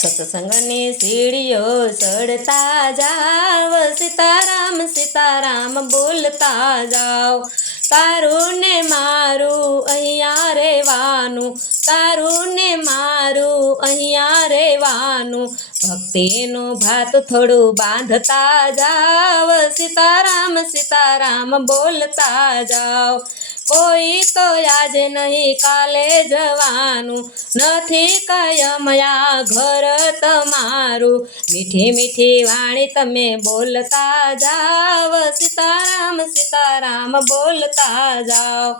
સત્સંગની સીડીઓ ચડતા જાવ, સીતારામ સીતારામ બોલતા જાવ। તારું ને મારું અહીંયા રહેવાનું, તારું ને મારું અહીંયા રહેવાનું। ભક્તિનું ભાત થોડું બાંધતા જાવ, સીતારામ સીતારામ બોલતા જાવ। કોઈ તો આજે નહીં કાલે જવાનું, નથી કાયમ આ ઘર તમારું। મીઠી મીઠી વાણી તમે બોલતા જાવ, સીતારામ સીતારામ બોલતા જાવ।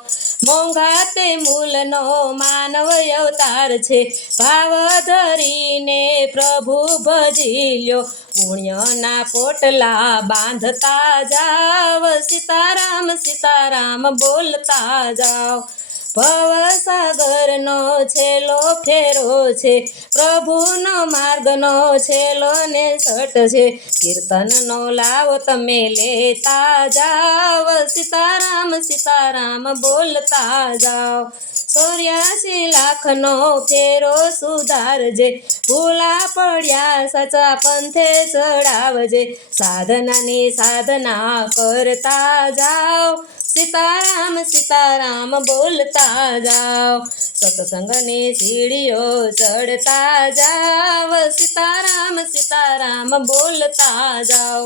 મોંઘા તે મૂલનો માનવ અવતાર છે, ભાવ ધરીને પ્રભુ ભજી લ્યો। પુણ્યના પોટલા બાંધતા જાવ, સીતારામ સીતારામ બોલતા જાવ। ભવસાગરનો છેલ્લો ફેરો છે, પ્રભુનો માર્ગનો છેલ્લો ને સટ છે। કીર્તનનો લાવો તમે લેતા જાવ, સીતારામ સીતારામ બોલતા જાવ। 84 લાખનો ફેરો સુધારજે, ભૂલા પડ્યા સાચા પંથે ચડાવજે। સાધનાની સાધના કરતા જાવ, સીતારામ સીતારામ બોલતા જાવ। સત્સંગની સીડીઓ ચડતા જાવ, સીતારામ સીતારામ બોલતા જાવ।